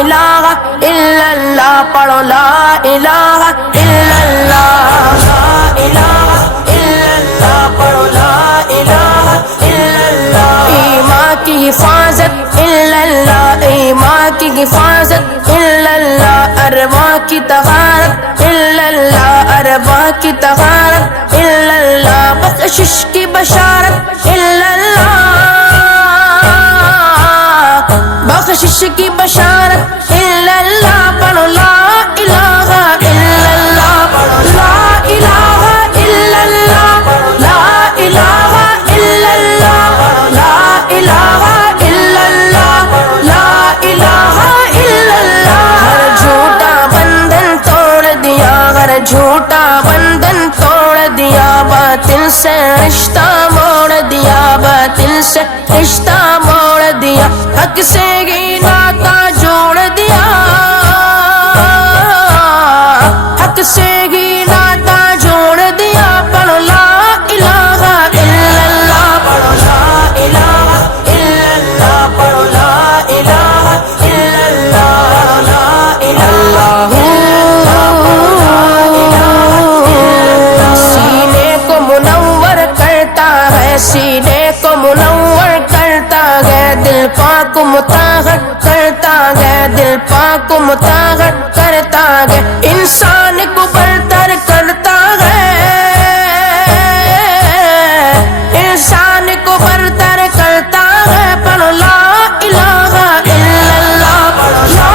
الہ الا اللہ پڑھو لا الہ الا اللہ لا الہ الا اللہ پڑھو لا الہ الا اللہ ایمان کی حفاظت الا اللہ ایمان کی حفاظت الا اللہ ارواح کی طہارت الا اللہ ارواح کی طہارت الا اللہ بخشش کی بشارت الا اللہ بخشش کی بشارت الا اللہ پڑھو لا الہ الا اللہ پڑھو لا الہ الا اللہ لا الہ الا اللہ لا الہ الا اللہ لا الہ الا اللہ ہر جھوٹا بندھن توڑ دیا ہر جھوٹا بندھن توڑ دیا باطل سے رشتہ موڑ دیا باطل سے رشتہ موڑ دیا حق سے ہی ناتا جوڑ دیا حق سے ہی ناتا جوڑ دیا پڑھو لا الہ الا اللہ پڑھو لا الہ الا اللہ پڑھو لا الہ الا اللہ لا الہ سینے کو منور کرتا ہے سینے کو منور کرتا ہے دل پاک مطہر کرتا ہے دل پاک مطہر کرتا ہے انسان کو برتر کرتا ہے انسان کو برتر کرتا ہے پڑھو لا الہ الا اللہ پڑھو لا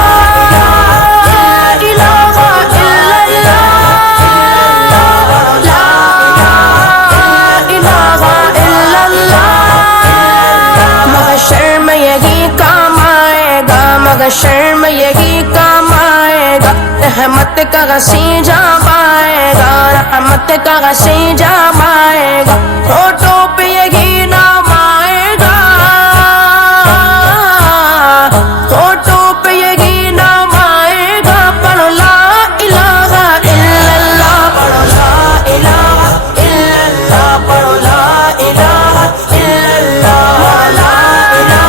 الہ الا اللہ لا الہ الا اللہ محشر میں یہی کام آئے گا محشر میں یہی کام آئے گا رحمت کا غسی جام آئے گا رحمت کا غسی جام آئے گا ہوٹوں پہ یہی نام آئے گا ہوٹوں پہ یہی نام آئے گا پڑھو لا الہ الا اللہ پڑھو لا الہ الا اللہ پڑھو لا الہ الا اللہ لا الہ الا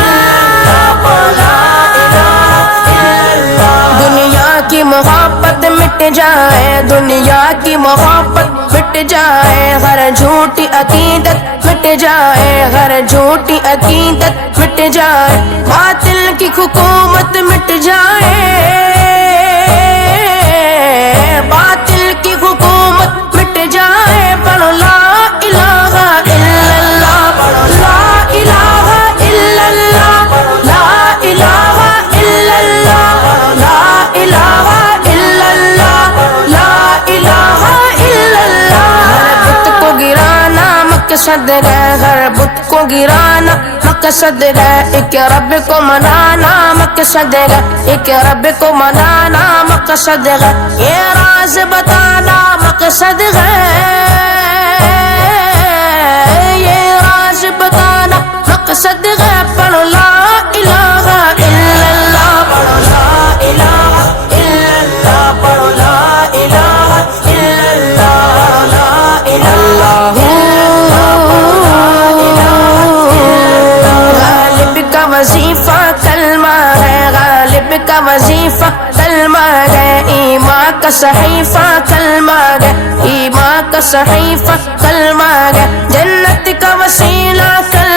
اللہ پڑھو لا الہ الا اللہ دنیا کی محبت مٹ جائے دنیا کی محبت مٹ جائے ہر جھوٹی عقیدت مٹ جائے ہر جھوٹی عقیدت مٹ جائے باطل کی حکومت مٹ جائے باطل کی حکومت مٹ جائے پڑھو لا الہ الا اللہ پڑھو لا الہ الا اللہ لا الہ الا اللہ لا الہ الا اللہ لا الہ الا اللہ ہر بت کو گرانا مقصد ہے ہر بت کو گرانا مقصد ہے ایک رب کو منانا مقصد ہے ایک رب کو منانا مقصد ہے یہ راز بتانا مقصد ہے یہ راز بتانا مقصد ہے پڑھو لا الہ الا اللہ پڑھو لا الہ الا اللہ پڑھو لا الہ الا اللہ لا الہ غالب کا وظیفہ کلمہ ہے غالب کا وظیفہ کلمہ ہے ایمان کا صحیفہ کلمہ ہے ایمان کا صحیفہ کلمہ ہے جنت کا وسیلہ کلمہ